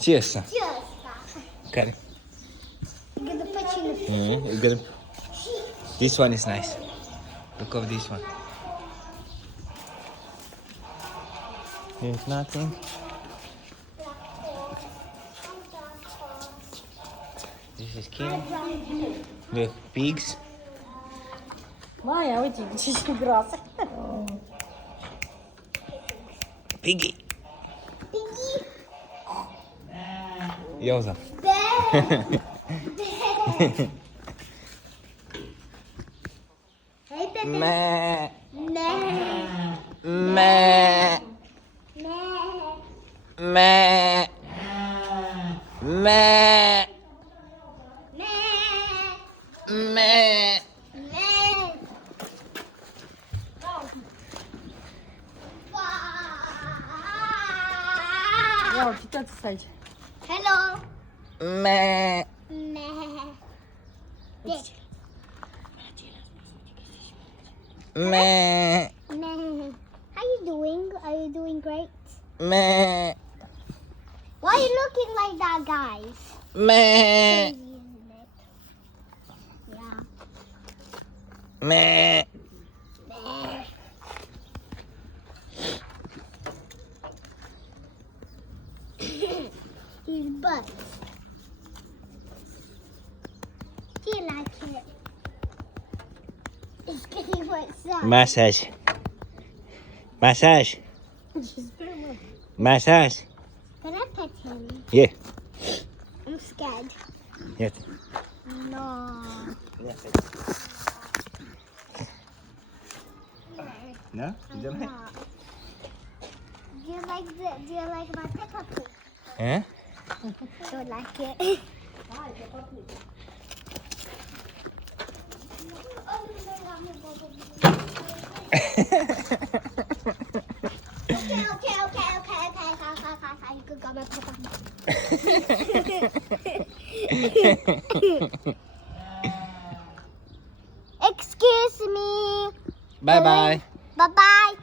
Честно. Честно. Okay. I'm gonna put you in the You're gonna... This one is nice. Look of this one. There's nothing. This is king. Look, pigs. Mãe, onde? De grossa. Piggy. Piggy. Yoza. Hey, Pepe. Meh. Meh. Meh. Meh. Meh. Meh. Meh. Meh. Meh. Ya, fica de sede. Hello. Meh. Meh. Meh. Meh. How you doing? Are you doing great? Meh. Why are you looking like that, guys? Meh. Crazy, isn't it? Yeah. Meh. Meh. His butt. Do you like it? It's getting what's up. Massage. Massage. Massage. Can I pet him? Yeah. I'm scared. Yes. No. No? You don't I'm like? not. Do you like my Peppa Pig? Huh? Don't like it. Okay. You could go my Peppa Pig. Excuse me. Bye bye. Bye bye.